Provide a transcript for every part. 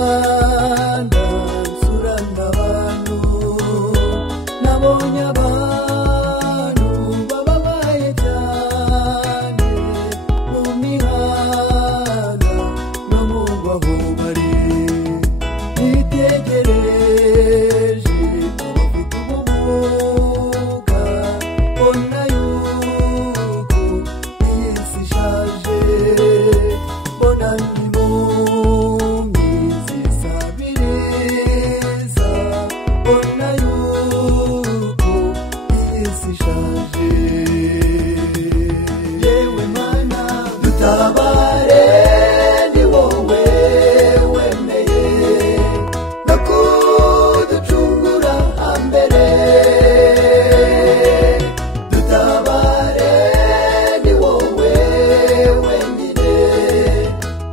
mihanda nsura n'abantu nabonye abantu bababaye cyane mu mihanda no mu aho bari nitegereje abafite ubumuga mbona yuko iyi si ishaje mbona impumyi zisabiriza mbona yuko iyi si ishaje yewe mana dutabare ni wowe wemeye no kuducungura hambere dutabare ni wowe wenyine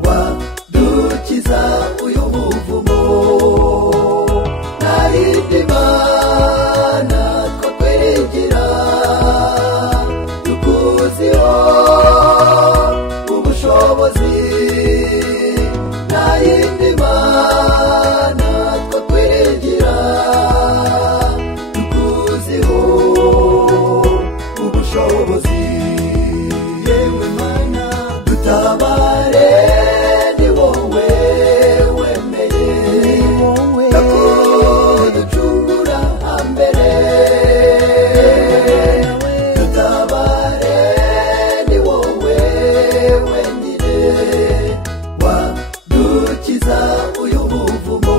wadukiza uyu muvumo nta yindi mana twakwiringira tukuziho ubushobozi nta yindi mana twakwiringira tukuziho ubushobozi yewe mana dutabare ni wowe wemeye no kuducungura hambere dutabare ni wowe wenyine wadukiza uyu muvumo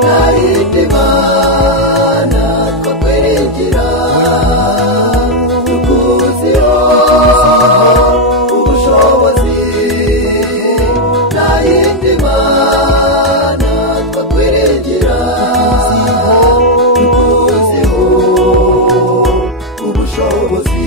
nta yindi mana twakwiringira tukuziho ubushobozi nta yindi mana twakwiringira tukuziho ubushobozi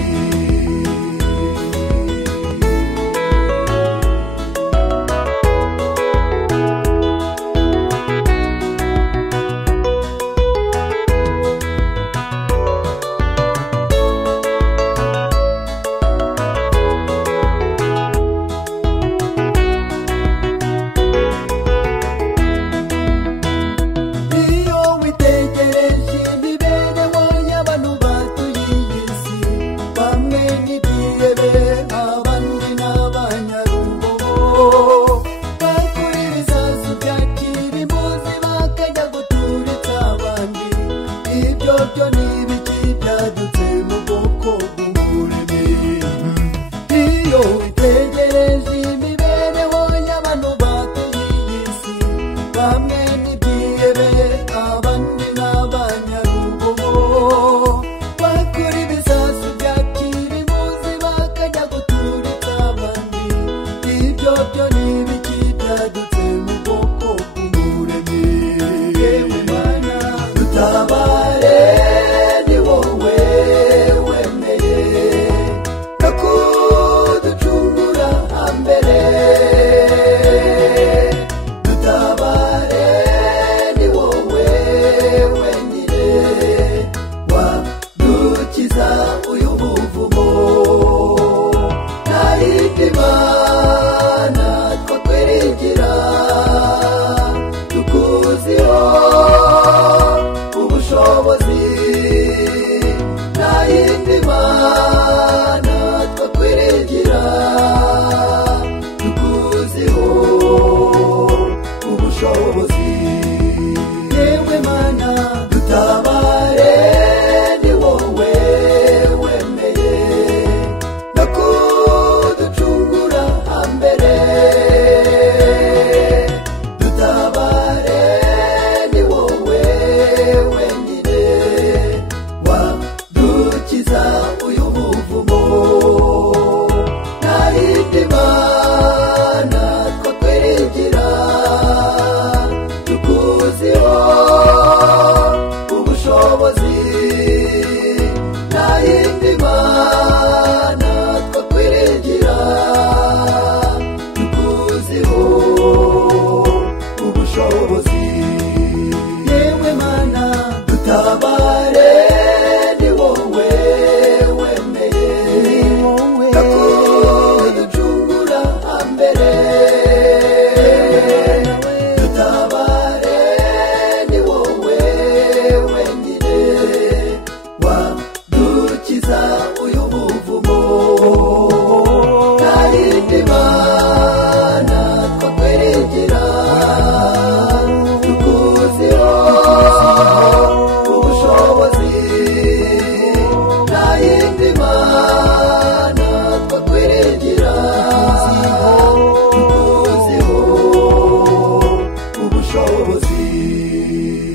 musozi